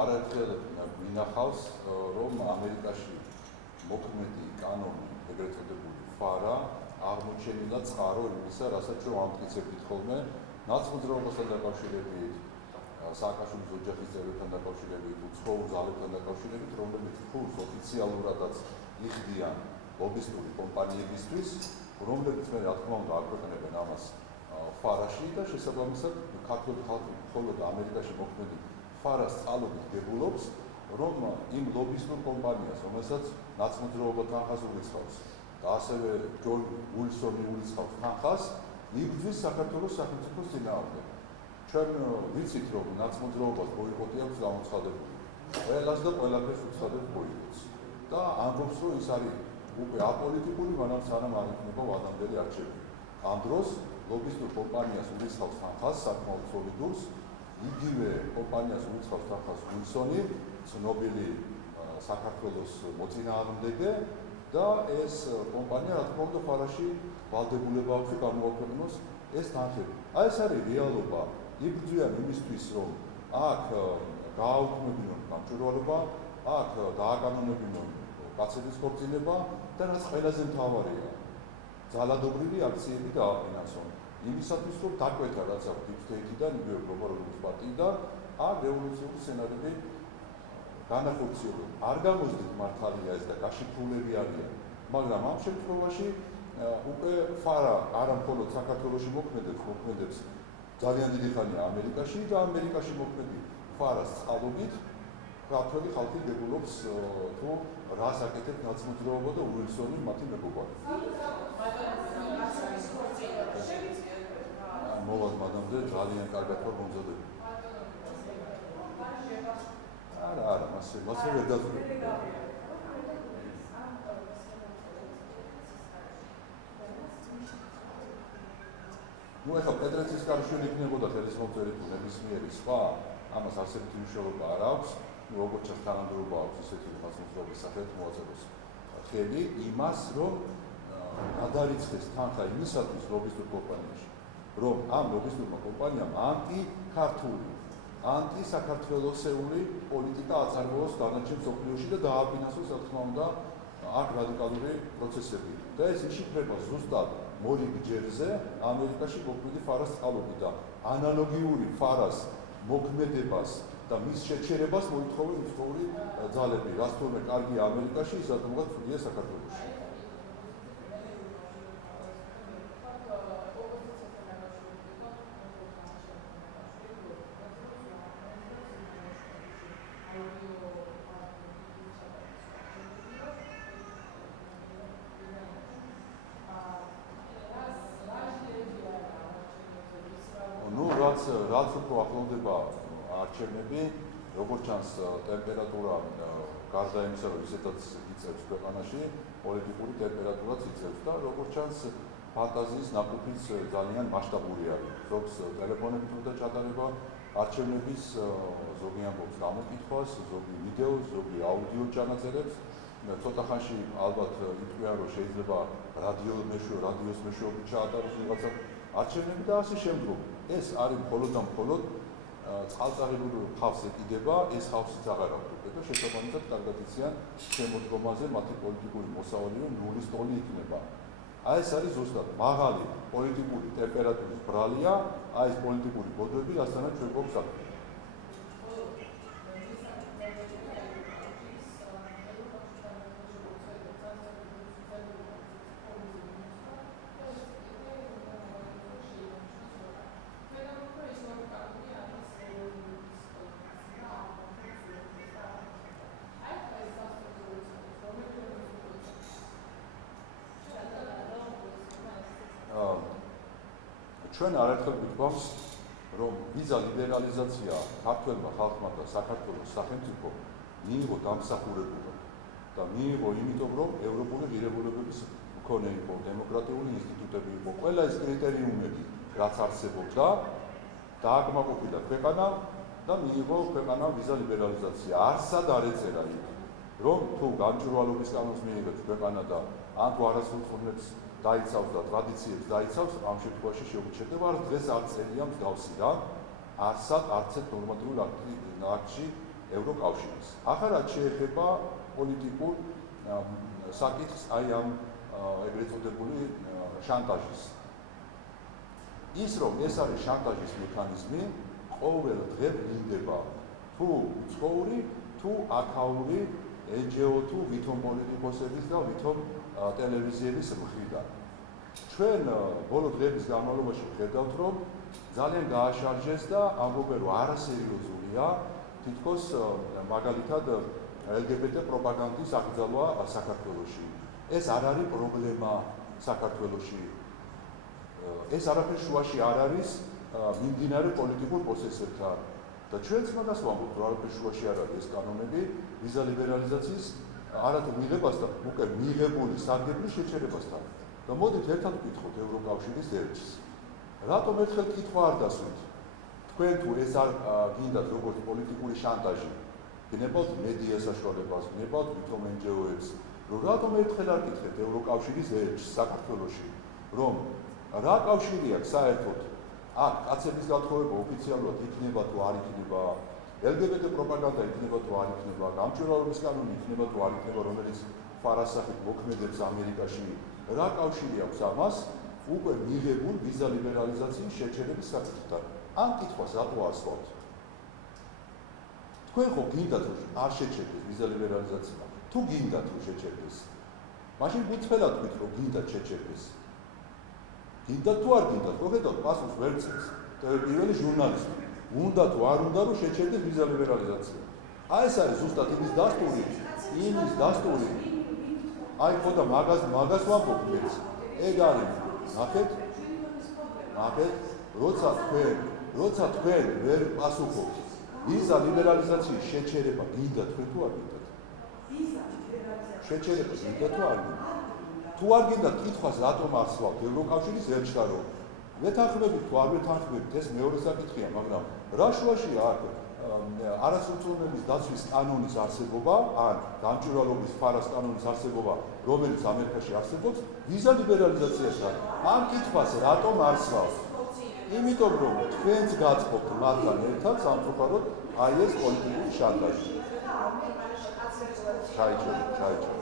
არაერთხელ მინახავს, რომ ამერიკაში მოქმედი კანონი, ეგრეთ წოდებული ფარა, აღმოჩენილა წყარო იმისა, რასაც რომ ამტკიცებდით ხოლმე, ნაცმოძრაობასთან დაკავშირებით, სააკაშვილის ოჯახის წევრებთან დაკავშირებით, უცხოურ ძალებთან დაკავშირებით, რომლებიც ფულს ოფიციალურადაც იხდიან ლობისტური კომპანიებისთვის, რომლებიც მე რა თქმა უნდა აქვეყნებენ ამას ფარაში და შესაბამისად ქართული ხალხი მხოლოდ ამერიკაში მოქმედი ფარას წყალობით გებულობს, რომ იმ ლობისტურ კომპანიას, რომელსაც ნაცმოძრაობა თანხას ურიცხავს და ასევე ჯონ უილსონი ურიცხავს თანხას, იბრძვის საქართველოს სახელმწიფოს წინააღმდეგ. ჩვენ ვიცით, რომ ნაცმოძრაობას ბოიკოტი აქვს გამოცხადებული. ყველას და ყველაფერს უცხადებს ბოიკოტს. და ამბობს, რომ ის არის უკვე აპოლიტიკური, მაგრამ სანამ არ იქნება ვადამდელი არჩევანი. ამ დროს ლობისტურ კომპანიას ურიცხავს თანხას, საკმაოდ სოლიდურს, იგივე კომპანიას ურიცხავს თანხას უილსონი, ცნობილი საქართველოს მოწინააღმდეგე და ეს კომპანია რა თქმა უნდა ფარაში ვალდებულება აქვს გამოაქვეყნოს ეს თანხები. აი ეს არის რეალობა. იბრძვიან იმისთვის, რომ აქ გააუქმებინონ გამჭვირვალობა, აქ დააკანონებინონ კაცების ქორწინება და რაც ყველაზე მთავარია, ძალადობრივი აქციები დააფინანსონ. იმისათვის, რომ დაკვეთა რაც აქვს Deep State-დან, იგივე პროპაგანდისტული პარტიიდან, აქ რევოლუციური სცენარები განახორციელონ. არ გამოსდით მართალია ეს და გაშიფრულები არიან, მაგრამ ამ შემთხვევაში უკვე ფარა არა მხოლოდ საქართველოში მოქმედებს ძალიან დიდი ხანია ამერიკაში და ამერიკაში მოქმედი ფარას წყალობით ქართველი ხალხი გებულობს თუ რას აკეთებს ნაცმოძრაობა და უილსონი მათი მეგობარი. მოვად მადამდე ძალიან კარგად ვარ მომზადებული. არა, მასე ვერ დაძვრები. ნუ ახლა პეტრეცის კარშვილი იქნებოდა ხელისმომწერი თუ ნებისმიერი სხვა, ამას არსებითი მნიშვნელობა არ აქვს. როგორც ჩანს თანამდებობა აქვს ისეთი ნაცმოძრაობის სახით მოაწოდოს ხელი იმას, რომ გადარიცხეს თანხა იმისათვის ლობისტურ კომპანიაში, რომ ამ ლობისტურმა კომპანიამ ანტი-ქართული, ანტი-საქართველოსეული პოლიტიკა აწარმოოს დანარჩენ მსოფლიოში და დააფინანსოს, რა თქმა უნდა, აქ რადიკალური პროცესები. და ეს იშიფრება ზუსტად მორიგ ჯერზე ამერიკაში მოქმედი ფარას წყალობით და ანალოგიური ფარას მოქმედებას და მის შეჩერებას მოითხოვენ უცხოური ძალები, რაც თურმე კარგია ამერიკაში, ის რატომღაც ცუდია საქართველოში. რაც უფრო ახლოვდება არჩევნები, როგორც ჩანს ტემპერატურა გარდა იმისა, რომ ისედაც იწევს ქვეყანაში, პოლიტიკური ტემპერატურაც იწევს და როგორც ჩანს ფანტაზიის ნაყოფიც ძალიან მასშტაბური არის. ზოგს ტელეფონებით უნდა ჩატარება არჩევნების, ზოგი ამბობს გამოკითხვას, ზოგი ვიდეოს, ზოგი აუდიო ჩანაწერებს. ცოტა ხანში ალბათ იტყვიან, რომ შეიძლება რადიოს მეშვეობით ჩაატაროს ვიღაცა არჩევნები და ასე შემდგომ. ეს არის მხოლოდ და მხოლოდ წყალწაღებულ ხავს ეკიდება, ეს ხავსიც აღარ აქვს უკვე და შესაბამისად კარგად იციან შემოდგომაზე მათი პოლიტიკური მოსავალი, რომ ნულის ტოლი იქნება. აი ეს არის ზუსტად მაღალი პოლიტიკური ტემპერატურის ბრალია, აი ეს პოლიტიკური ბოდოები, რასთანაც ჩვენ გვაქვს საქმე. ჩვენ არაერთხელ გვიგვამს, რომ ვიზა ლიბერალიზაცია ქართველმა ხალხმა და საქართველოს სახელმწიფომ მიიღო დამსახურებულად და მიიღო იმიტომ, რომ ევროპული ღირებულებების მქონე იყო, დემოკრატიული ინსტიტუტები იყო, ყველა ეს კრიტერიუმები, რაც არსებობდა, დააკმაყოფილა ქვეყანა და მიიღო ქვეყანამ ვიზა ლიბერალიზაცია. არსად არ ეწერა იქ, რომ თუ გამჭვირვალობის კანონს მიიღებს ქვეყანა და ან თუ არასრულ ცოდნებს დაიცავს და ტრადიციებს დაიცავს, ამ შემთხვევაში შეუჩერდება, არ დღეს არ წერია მსგავსი რა, არსად არც ერთ ნორმატიულ აქტში ევროკავშირის. ახლა რაც შეეხება პოლიტიკურ საკითხს აი ამ ეგრეთ წოდებული შანტაჟის. ის რომ ეს არის შანტაჟის მექანიზმი, ყოველ დღე ვლინდება თუ უცხოური, თუ აქაური NGO თუ ვითომ პოლიტიკოსების და ვითომ ტელევიზიების მხრიდან. ჩვენ ბოლო დღეების განმავლობაში ვხედავთ, რომ ძალიან გააშარჟეს და ამბობენ, რომ არასერიოზულია თითქოს მაგალითად LGBT პროპაგანდის აკრძალვა საქართველოში. ეს არ არის პრობლემა საქართველოში. ეს არაფერ შუაში არ არის მიმდინარე პოლიტიკურ პროცესებთან. და ჩვენც მაგას ვამბობთ, რომ არაფერ შუაში არ არის ეს კანონები ვიზა ლიბერალიზაციის არათუ მიღებას და უკვე მიღებული სარგებლის შეჩერებასთან. და მოდით ერთად ვკითხოთ ევროკავშირის ელჩს. რატომ ერთხელ კითხვა არ დასვით? თქვენ თუ ეს არ გინდათ როგორც პოლიტიკური შანტაჟი, გნებავთ მედია საშუალებას, გნებავთ ვითომ NGO-ებს, რომ რატომ ერთხელ არ გკითხეთ ევროკავშირის ელჩს საქართველოში, რომ რა კავშირი აქვს საერთოდ აქ კაცების გათხოვება ოფიციალურად იქნება თუ არ იქნება, LGBT პროპაგანდა იქნება თუ არ იქნება, გამჭვირვალობის კანონი იქნება თუ არ იქნება, რომელიც ფარას სახით მოქმედებს ამერიკაში, რა კავშირი აქვს ამას უკვე მიღებულ ვიზა ლიბერალიზაციის შეჩერების საკითხთან? ამ კითხვას რატო ასვავთ? თქვენ ხო გინდათ რომ არ შეჩერდეს ვიზა ლიბერალიზაცია? თუ გინდათ რომ შეჩერდეს, მაშინ გუწფელად თქვით რომ გინდათ შეჩერდეს. გინდათ თუ არ გინდათ, მოხედავთ პასუხს ვერ წეს. პირველი ჟურნალისტი, უნდა თუ არ უნდა რომ შეჩერდეს ვიზა ლიბერალიზაცია. აი ეს არის ზუსტად იმის დასტური. აი ხო და მაგას ვამბობ მეც. ეგ არის, ნახეთ, როცა თქვენ ვერ პასუხობთ ვიზა ლიბერალიზაციის შეჩერება გინდა თქვენ თუ არ გინდათ? შეჩერება გინდა თუ არ გინდა? თუ არ გინდათ კითხვას რატომ ასვავთ ევროკავშირის ელჩთან რომ ვეთანხმებით თუ არ ვეთანხმებით ეს მეორე საკითხია, მაგრამ რა შუაშია აქ არასრულწლოვნების დაცვის კანონის არსებობა, ან გამჭვირვალობის ფარას კანონის არსებობა, რომელიც ამერიკაში არსებობს, ვიზა ლიბერალიზაციასთან. ამ კითხვას რატომ არსვავთ? იმიტომ რომ თქვენც გაწყობთ მათთან ერთად სამწუხაროდ აი ეს პოლიტიკური შანტაჟი. ჩაიჭრა.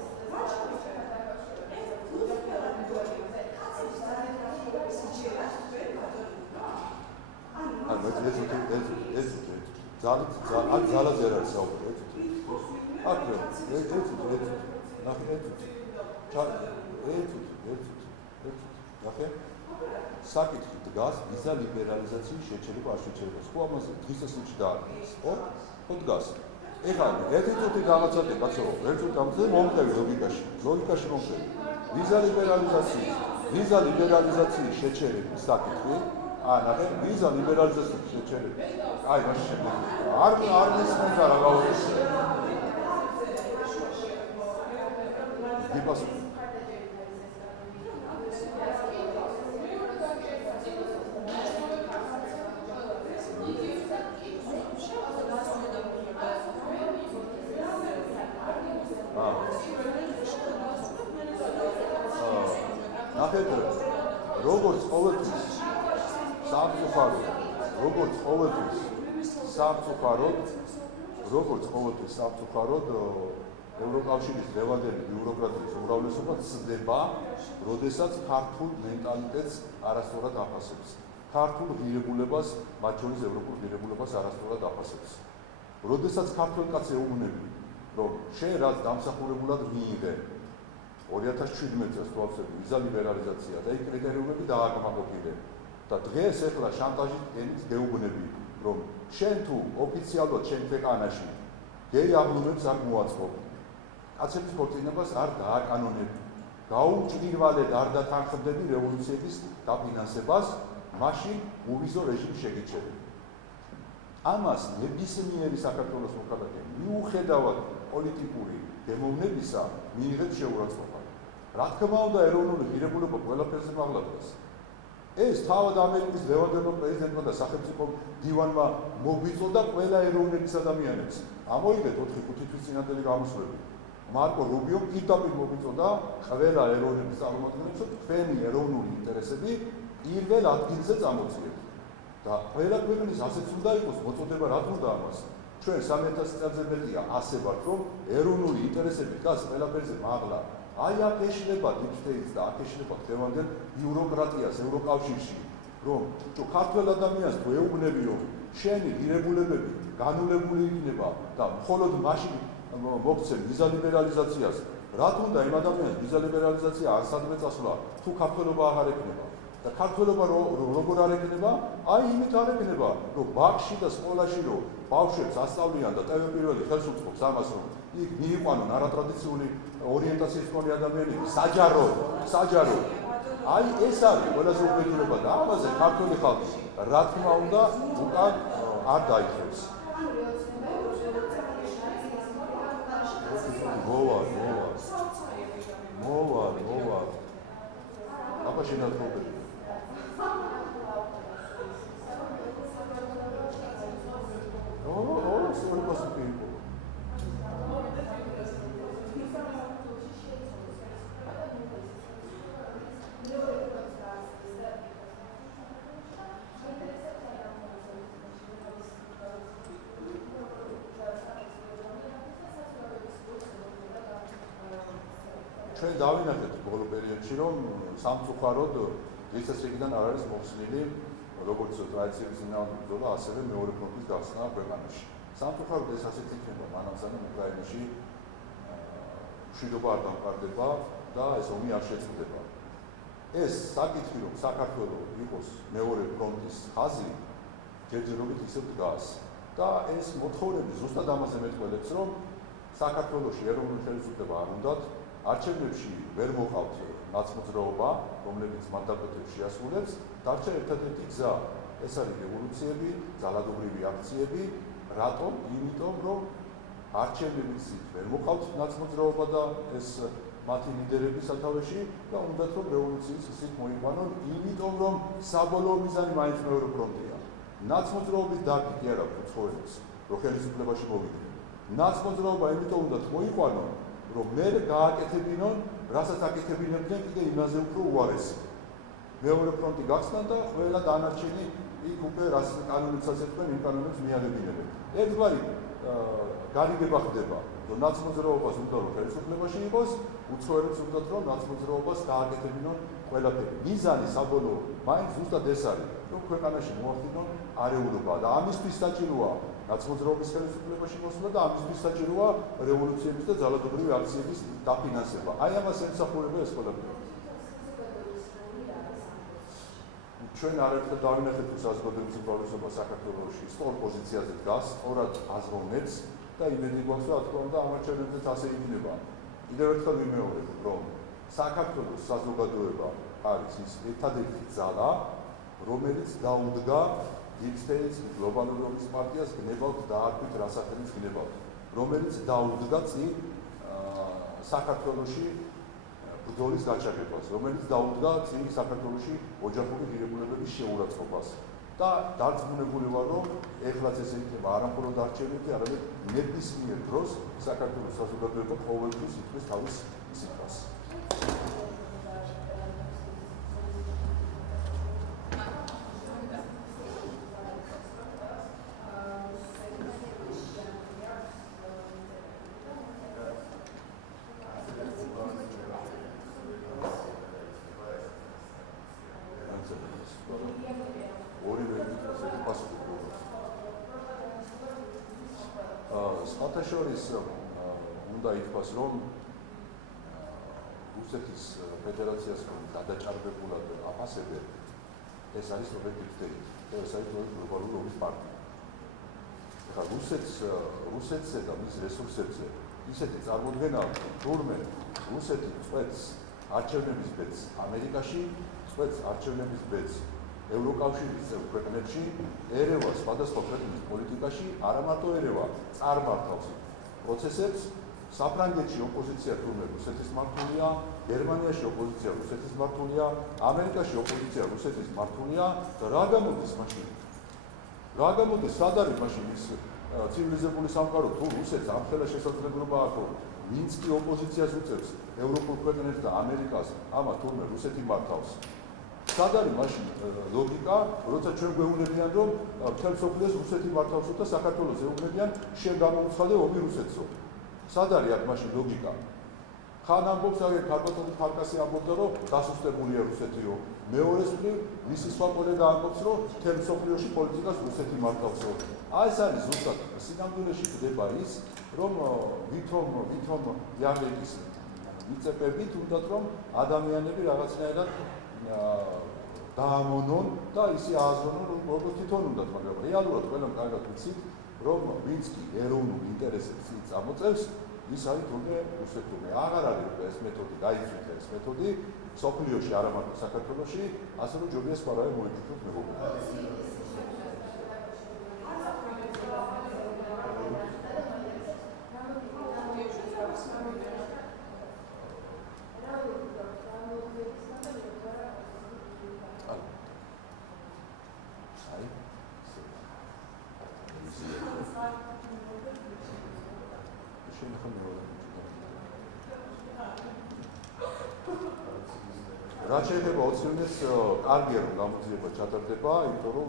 ეს ძალაზე არ არის საუბარი. ნახე. საკითხი დგას ვიზა ლიბერალიზაციის შეჩერება არ შეჩერებას. ხო ამაზე დღის წესრიგში დაარქმევს, ხო? ხო დგას. ეხლა ერთი წუთი გამოცადე, კაცო, ერთი წუთი გამოცადე მომხდები ლოგიკაში მომხდები. ვიზა ლიბერალიზაციის შეჩერების საკითხი, ნახე, ვიზა ლიბერალიზაციის შეჩერება. აი, მაშინ შემდეგ. არ მისმენს რა გავაკეთე. გიპასუხე. ნახეთ, როგორც ყოველთვის სამწუხაროდ ევროკავშირის დღევანდელი ბიუროკრატიის უმრავლესობა ცდება, როდესაც ქართულ მენტალიტეტს არასწორად აფასებს. ქართულ ღირებულებას, მათ შორის ევროპულ ღირებულებას არასწორად აფასებს. როდესაც ქართველ კაცს ეუბნები, რომ შენ რაც დამსახურებულად მიიღე 2017 წელს თვალსები ვიზა ლიბერალიზაცია და იქ კრიტერიუმები დააკმაყოფილე. და დღეს ეხლა შანტაჟით გეუბნები, რომ შენ თუ ოფიციალურად შენ ქვეყანაში გეი აღლუმებს არ მოაწყობ. კაცების ქორწინებას არ დააკანონები. გაუჭირვალედ არ დათანხმდები რევოლუციების დაფინანსებას, მაშინ უვიზო რეჟიმი შეგიჩერე. ამას ნებისმიერი საქართველოს მოქალაქე მიუხედავად პოლიტიკური გემოვნებისა მიიღებს შეურაცხყოფა. რა თქმა უნდა, ეროვნული ღირებულება ყველაფერზე მაღლადას. ეს თავად ამერიკის დღევანდელმა პრეზიდენტმა და სახელმწიფო დივანმა მოგვიწოდა ყველა ეროვნების ადამიანებს. ამოიღეთ 4-5 თვის წინანდელი გამოსვლები. მარკო რუბიომ პირდაპირ მოგვიწოდა ყველა ეროვნების წარმომადგენლებს, რომ თქვენი ეროვნული ინტერესები პირველ ადგილზე წამოწიეთ. და ყველა ქვეყნის ასეც უნდა იყოს მოწოდება, რა თქმა უნდა ამას. ჩვენ 3000 წელზე მეტია ასე ვართ, რომ ეროვნული ინტერესები დგას ყველაფერზე მაღლა. აი აქ ეშლება deep state და აქ ეშლება დღევანდელ ბიუროკრატიას ევროკავშირში, რომ ქართველ ადამიანს თუ ეუბნები, რომ შენი ღირებულებები განულებული იქნება და მხოლოდ მაშინ მოგცემ ვიზა ლიბერალიზაციას, რატო უნდა იმ ადამიანს ვიზა ლიბერალიზაცია არ სადმე წასვლა, თუ ქართველობა აღარ ექნება. და ქართველობა როგორ არ ექნება? აი იმით არ ექნება, რომ ბაღში და სკოლაში რომ ბავშვებს ასწავლიან და პირველი ხელს უწყობს ამას, რომ იქ მიიყვანონ არატრადიციული ორიენტაციის მქონე ადამიანები, საჯარო. აი ეს არის ყველაზე უბედურება და ამაზე ქართული ხალხი, რა თქმა უნდა, უკან არ დაიხევს. მოვა. აბა შენაძრობები. ჩვენ დავინახეთ ბოლო პერიოდში, რომ სამწუხაროდ დისციპლინიდან არ არის მოხსნილი როგორც ტრადიციული ძინავი ბრძოლა, ასევე მეორე ფრონტის გახსნა ქვეყანაში. სამწუხაროდ ეს ასეთ იქნება, მანამ სანამ უკრაინაში მშვიდობა არ დამყარდება და ეს ომი არ შეწყდება. ეს საკითხი, რომ საქართველოს იყოს მეორე ფრონტის ხაზი, ჯერჯერობით ისევ დგას და ეს მოთხოვნები ზუსტად ამაზე მეტყველებს, რომ საქართველოში ეროვნული ხელისუფლება არ უნდათ, არჩევნებში ვერ მოყავთ ნაცმოძრაობა, რომლებიც მანდატებს შეასრულებს, დარჩა ერთადერთი გზა. ეს არის რევოლუციები, ძალადობრივი აქციები. რატომ? იმიტომ, რომ არჩევნების ვერ მოყავთ ნაცმოძრაობა და ეს მათი ლიდერები სათავეში და უნდათ რომ რევოლუციის ისიც მოიყვანონ, იმიტომ რომ საბოლოო მიზანი მაინც მეორე ფრონტია. ნაცმოძრაობის დარგი კი არა უცხოებს, რომ ხელისუფლებაში მოვიდნენ. ნაცმოძრაობა იმიტომ უნდათ მოიყვანონ, რომ მე გააკეთებინონ, რასაც აკეთებინებდნენ კიდე იმაზე უფრო უარესი. მეორე ფრონტი გახსნან და ყველა დანარჩენი იქ უკვე რას კანონებსაც ეთქვენ, იმ კანონებს მიაღებინებენ. ერთგვარი გარიგება ხდება, რომ ნაცმოძრაობას უნდა რომ ხელისუფლებაში იყოს, უცხოებს უნდათ რომ ნაცმოძრაობას გააკეთებინონ ყველაფერი. მიზანი საბოლოო მაინც ზუსტად ეს არის, რომ ქვეყანაში მოახდინონ არეულობა და ამისთვის საჭიროა ნაცმოძრაობის ხელისუფლებაში მოსვლა და ამისთვის საჭიროა რევოლუციების და ძალადობრივი აქციების დაფინანსება. აი ამას ემსახურება ეს ყველაფერი. ჩვენ არაერთხელ დავინახეთ, რომ საზოგადოების უმრავლესობა საქართველოში სწორ პოზიციაზე დგას, სწორად აზროვნებს და იმედი გვაქვს, რომ თქო უნდა ამარჩევნებზეც ასე იქნება. კიდევ ერთხელ ვიმეორებ, რომ საქართველოს საზოგადოება არის ის ერთადერთი ძალა, რომელიც დაუდგა deep state გლობალური ომის პარტიას გნებავთ დაარქვით რა სახელის გნებავთ, რომელიც დაუდგა წინ საქართველოში ბრძოლის გაჩაღებას, რომელიც დაუდგა წინ საქართველოში ოჯახური ღირებულებების შეურაცხყოფას. და დარწმუნებული ვარ, რომ ეხლაც ესე იქნება არა მხოლოდ არჩევნებში, არამედ ნებისმიერ დროს საქართველოს საზოგადოება ყოველთვის ითქმის თავის სიტყვას. შორის უნდა ითქვას, რომ რუსეთის ფედერაციას გადაჭარბებულად აფასებენ, ეს არის რუსეთი და ეს არის გლობალური ომის პარტია. ახლა რუსეთზე და მის რესურსებზე ისეთი წარმოდგენა აქვს, თურმე რუსეთი წვეთს არჩევნების ბედს ამერიკაში, წვეთს არჩევნების ბედს ევროკავშირის ქვეყნებში, ერევა სხვადასხვა ქვეყნის პოლიტიკაში, არა მარტო ერევა წარმართავს პროცესებს, საფრანგეთში ოპოზიცია თურმე რუსეთის მართულია, გერმანიაში ოპოზიცია რუსეთის მართულია, ამერიკაში ოპოზიცია რუსეთის მართულია და რა გამოდის მაშინ? რა გამოდის, სად არის მაშინ ის ცივილიზებული სამყარო, თუ რუსეთს ამხელა შესაძლებლობა აქვს, მინსკი ოპოზიციას უწევს ევროპულ ქვეყნებს და ამერიკას, ამა თურმე რუსეთი მართავს. სად არის მაშინ ლოგიკა, როცა ჩვენ გვეუბნებიან, რომ მთელ სოფლიოს რუსეთი მართავს და საქართველოს ეუბნებიან, შენ გამოუცხადე ომი რუსეთსო. სად არის აქ მაშინ ლოგიკა? ხან ამბობს, ქალბატონი ფარკასი ამბობდა, რომ დასუსტებულია რუსეთიო. მეორეს მხრივ, მისი სხვა კოლეგა ამბობს, რომ მთელ სოფლიოში პოლიტიკას რუსეთი მართავსო. აი ეს არის ზუსტად სინამდვილეში ხდება ის, რომ ვითომ იარლიკის მიწებებით უნდათ, რომ ადამიანები რაღაცნაირად დაამონონ და ისე ააზრონონ, როგორც თვითონ უნდათ, მაგრამ რეალურად ყველამ კარგად ვიცით, რომ ვინც კი ეროვნულ ინტერესებს წამოწევს, ის არის თუნდე რუსეთული. აღარ არის ეს მეთოდი, გაიწვით ეს მეთოდი სოფლიოში, არა მარტო საქართველოში, ასე რომ ჯობია სხვა რამე მოიწვიოთ მეგობრებო. რაც შეიძლება 20 ივნისს კარგია რომ გამოძიება ჩატარდება, იმიტომ რომ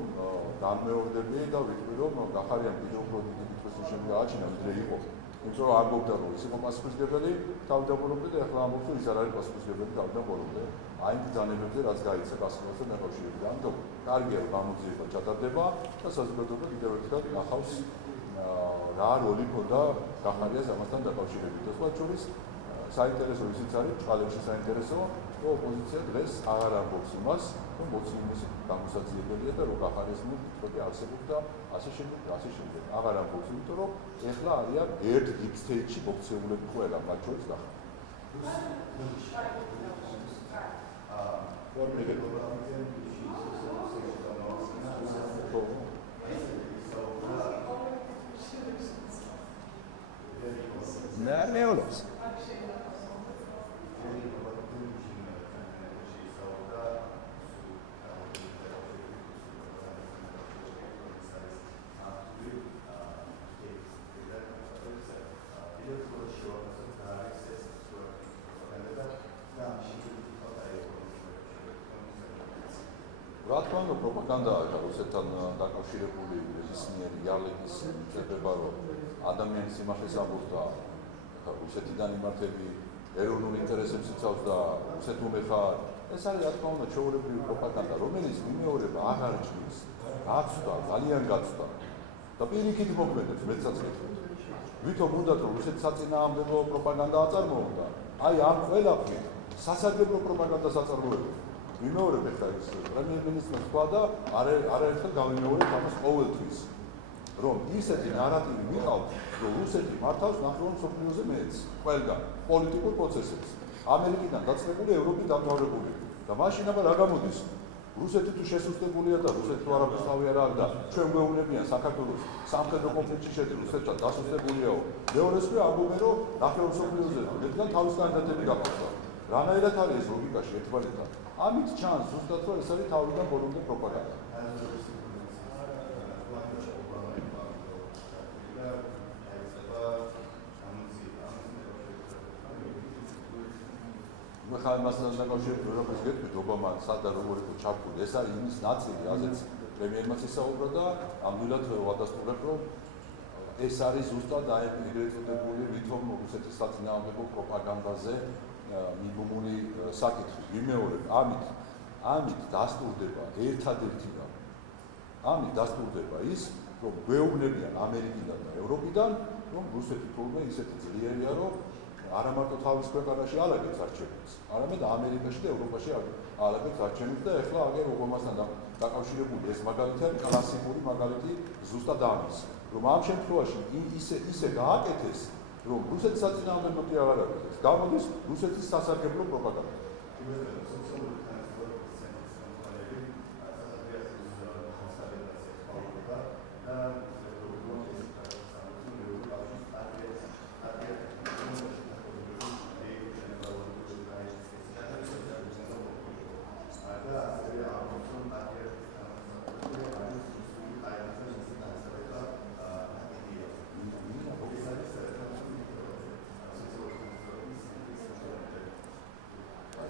განმეორდები და ვიტყვი რომ გახარიან კიდევ უფრო დიდი თვისის შემდეგ გააჩინა ვიდრე იყო. იმიტომ რომ ამბობდა რომ ის იყო პასუხისმგებელი თავდაპირველად და ახლა ამბობს რომ ის არ არის პასუხისმგებელი თავდაპირველად. აი ბრძანებებზე რაც გაიცა გასულასთან დაკავშირებით. ამიტომ კარგია რომ გამოძიება ჩატარდება და საზოგადოება კიდევ ერთხელ ნახავს რა როლი ქონდა გახარიას ამასთან დაკავშირებით. და სხვა შორის საინტერესო ისიც არის, ჭყალებში საინტერესო ოპოზიცია დღეს აღარ ამბობს იმას, რომ 20 ივნისი გამოსაძიებელია და რომ გახარიას მეთოდი არსებობს და ასე შემდეგ. აღარ ამბობს, იმიტომ რომ ეხლა არიან ერთ deep state-ში მოქცეულები ყველა მათ შორის გახარ. მეოლოს რა თქმა უნდა პროპაგანდაა რუსეთთან დაკავშირებული ისინი იარლიკის მიწება რომ ადამიანის სიმართლეს ამბობს და რუსეთიდან იმართები ეროვნულ ინტერესებს იცავს და რუსეთული ხარ ეს არის რა თქმა უნდა ჩვეულებრივი პროპაგანდა რომელიც მიმეორება აღარ ჭრის გაცდა ძალიან გაცდა და პირიქით მოქმედებს მეცაც გეტყვით ვითომ უნდა რომ რუსეთის საწინააღმდეგო პროპაგანდა აწარმოებდა აი ამ ყველაფრით სასარგებლო პროპაგანდას აწარმოებდა მიმეორებ ახლა ის პრემიერ-მინისტრმა თქვა და არაერთხელ გამიმეორებ ამას ყოველთვის რომ ისეთი ნარატივი ვიყავთ რომ რუსეთი მართავს ნახევარ მსოფლიოზე მეც ყველგან პოლიტიკურ პროცესებს ამერიკიდან დაწყებული ევროპით დამთავრებული და მაშინ აბა რა გამოდის რუსეთი თუ შესუსტებულია და რუსეთი თუ არაფერს თავი არ აქვს და ჩვენ გვეუბნებიან საქართველოს სამხედრო კონფლიქტში შედი რუსეთთან დასუსტებულიაო მეორეს მხრივ ამბობენ რომ ნახევარ მსოფლიოზე რადგან თავის კანდიდატები გაყავდა რანაირად არის ეს ლოგიკაში ერთმანეთთან ამით ჩანს ზუსტად რომ ეს არის თავიდან ბოლომდე პროპაგანდა ხა მასთან დაკავშირებით როდესაც გეტყვით ობამა სადა როგორ იყო ჩაფული ეს არის იმის ნაწილი ასეც პრემიერმაც ისაუბრა და ამბულად ვადასტურებ რომ ეს არის ზუსტად აი ეგრეთ წოდებული ვითომ რუსეთის საწინააღმდეგო პროპაგანდაზე მიბმული საკითხი ვიმეორებ ამით დასტურდება ერთადერთი რამ ამით დასტურდება ის რომ გვეუბნებიან ამერიკიდან და ევროპიდან რომ რუსეთი თურმე ისეთი ძლიერია რომ არა მარტო თავის ქვეყანაში ალაგებს არჩევნებს, არამედ ამერიკაში და ევროპაში ალაგებს არჩევნებს და ეხლა აგერ ობამასთან დაკავშირებული ეს მაგალითი არის კლასიკური მაგალითი ზუსტად ამის, რომ ამ შემთხვევაში ისე გააკეთეს, რომ რუსეთის საწინააღმდეგო კი აღარ არის, გამოდის რუსეთის სასარგებლო პროპაგანდა.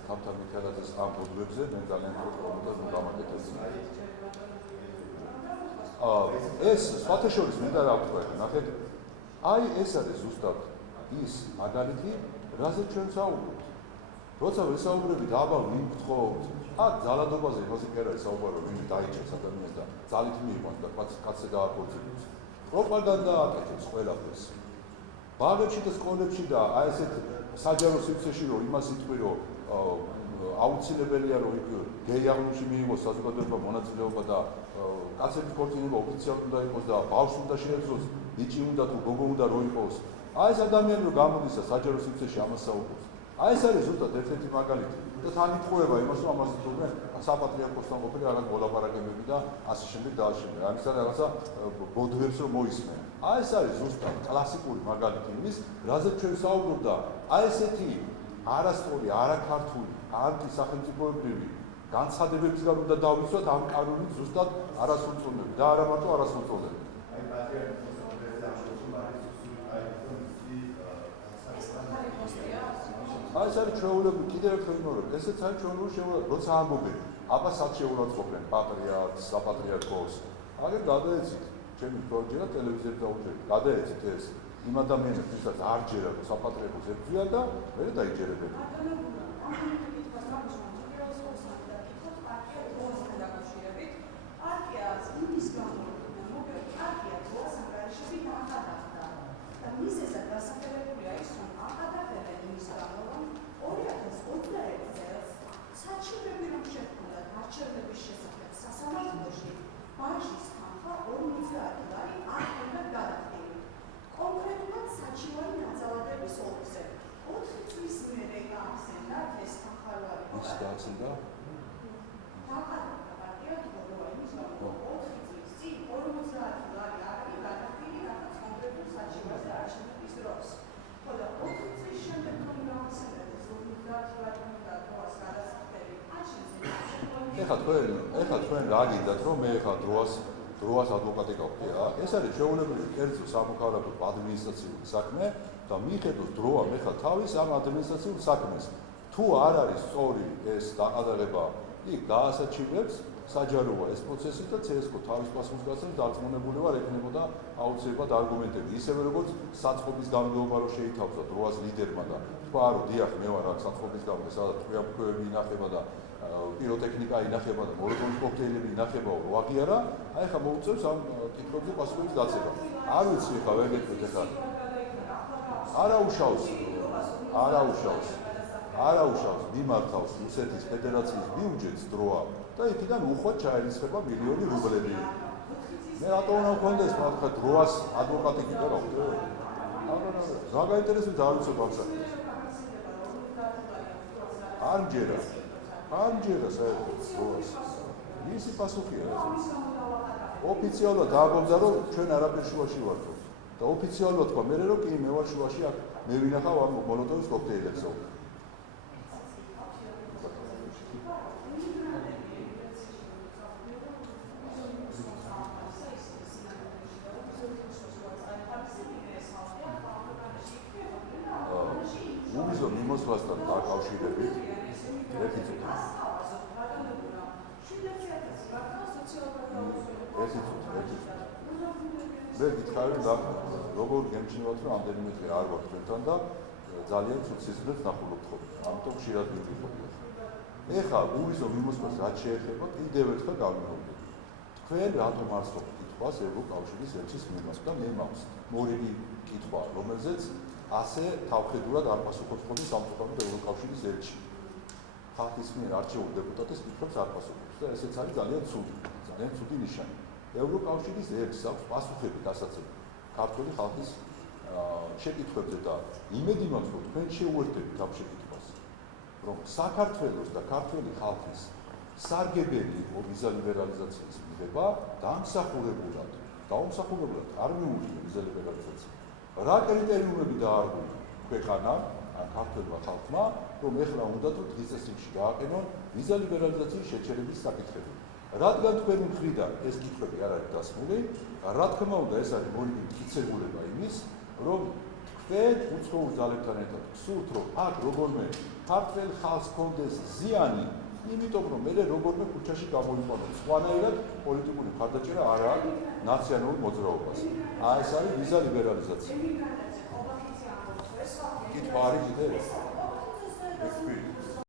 თავთან მიქელაძეს ამ ბოდვებზე მე ძალიან პრობლემას გამაკეთებდი. ეს სხვათა შორის მინდა რა ვთქვა, ნახეთ, აი ეს არის ზუსტად ის მაგალითი, რაზეც ჩვენ საუბრობთ. როცა ვესაუბრებით აბა ვინ გთხოვთ, ძალადობაზე იმაზე კი არა საუბარო, ვინ დაიჭერს ადამიანს და ძალით მიიყვანს და კაცზე დააქორწინებს. პროპაგანდა აკეთებს ყველაფერს. ბაღებში და სკოლებში და აი ესეთ საჯარო სივრცეში რომ იმას იტყვი, რომ აუცილებელია რომ იქ გეი აღნიშნული მიიღოს საზოგადოება მონაწილეობა და კაცების ქორწინება ოფიციალურად უნდა იყოს და ბავშვს უნდა შეეძლოს, ბიჭი უნდა თუ გოგო უნდა რო იყოს. აი ეს ადამიანი რომ გამოდის საჯარო სივრცეში ამას საუბრობს. აი ეს არის ზუსტად ერთ-ერთი მაგალითი. და თან იტყუება იმას, რომ ამას თურმე საპატრიარქოსთან ყოფილი რაღაც მოლაპარაკებები და ასე შემდეგ და ასე შემდეგ. ამის რაღაცა ბოდვებს რომ მოისმენ. აი ეს არის ზუსტად კლასიკური მაგალითი იმის, რაზეც ჩვენ საუბრობთ და აი ესეთი არასწორი, არაქართული, ანტისახელმწიფოებრივი განცხადებებისგან უნდა დავიცვათ ამ კანონით ზუსტად არასრულწლოვანები და არა მარტო არასრულწლოვანები. აი ეს არის ჩვეულებრივი, კიდევ ერთხელ ვიმეორებ, ესეც არის ჩვეულებრივი შეუძლებლობა, როცა ამბობენ, აბა სად შეურაცხყოფენ პატრიარქს, საპატრიარქოს. აგერ გადაეცით, ჩემი პროჯექტა ტელევიზიაზე დაუჭერეთ, გადაეცით ეს იმ ადამიანებს, ვისაც არ ჯერა საპატრიარქოს ებრძვიან და მე დაიჯერებენ. ეხლა თქვენ რა გინდათ რომ მე ეხლა დროას ადვოკატი გავხდი რა? ეს არის ჩვეულებრივი კერძო სამოქალაქო ადმინისტრაციული საქმე და მიხედოს დროა მე ხა თავის ამ ადმინისტრაციულ საქმეს. თუ არ არის სწორი ეს დაყადაღება, იქ გაასაჩივრებს საჯაროა ეს პროცესი და CSGO თავის პასუხისგანაც დარწმუნებული ვარ ექნებოდა აუცილებლად არგუმენტები. ისევე როგორც საწყობის გამგეობა რომ შეითავსა დროას ლიდერმა და თქვა რომ დიახ მე ვარ აქ საწყობის გამგე, სადაც ქვევები ინახება და პიროტექნიკა ინახება და მოლოტოვის კოქტეილები ინახება რომ აღიარა, აი ხა მოუწევს ამ კითხვებზე პასუხის დაცემა. არ ვიცი ხა ვერ გეტყვით ეხლა. არაუშავს მიმართავს რუსეთის ფედერაციის ბიუჯეტს დროა და იქიდან უხვად ჩაერისხება მილიონი რუბლები. მე რატო უნდა მქონდეს მაგ დროას ადვოკატი კიდე რა ვქო? რა გაინტერესებს არ ვიცი ამ საქმეს. არ მჯერა საერთოდ დროას. ისი პასუხია ეს. ოფიციალურად დააბომბდა რომ ჩვენ არაფერ შუაში ვართ და ოფიციალურად თქვა მე რომ კი მე ვარ შუაში აქ მე ვინახავ ამ მოლოტოვის კოქტეილებს. უბიზო მიმოსვლასთან დაკავშირებით ერთი წუთი. მე გითხარი და როგორ გემჩნევათ რომ ამდენიმე დღე არ ვარ თქვენთან და ძალიან ცუდ სიზმრებს ნახულობთ ხოლმე. ამიტომ ხშირად მივიყვებით. ეხლა უბიზო მიმოსვლას რაც შეეხება კიდევ ერთხელ გავიმეორებ. თქვენ რატომ არ სწორ კითხვას ევროკავშირის ელჩის მიმართ და მე მაქვს მორიგი კითხვა რომელზეც ასე თავხედურად არ პასუხობს ხოლმე სამწუხაროდ ევროკავშირის ელჩი. ხალხის მიერ არჩეულ დეპუტატის კითხვებს არ პასუხობს და ესეც არის ძალიან ცუდი ნიშანი. ევროკავშირის ელჩს აქვს პასუხები გასაცემი ქართული ხალხის შეკითხვებზე და იმედი მაქვს რომ თქვენ შეუერთდებით ამ შეკითხვას რომ საქართველოს და ქართული ხალხის სარგებელი იყო ვიზა ლიბერალიზაციის მიღება დამსახურებულად არ მიუღია ვიზა ლიბერალიზაცია. რა კრიტერიუმები დაარღვია ქვეყანამ ან ქართულმა ხალხმა რომ ეხლა უნდა თუ დღის წესრიგში გააყენონ ვიზა ლიბერალიზაციის შეჩერების საკითხები. რადგან თქვენი მხრიდან ეს კითხვები არ არის დასმული, რა თქმა უნდა ეს არის მორიგი მტკიცებულება იმის, რომ თქვენ უცხოურ ძალებთან ერთად გსურთ, რომ აქ როგორმე ქართველ ხალხს კონდეს ზიანი, იმიტომ რომ მე როგორმე ქუჩაში გამოიყვანოთ. სხვანაირად პოლიტიკური მხარდაჭერა არ აქვს ნაციონალურ მოძრაობას. ეს არის ვიზა ლიბერალიზაცია. კითხვა არის კიდევ?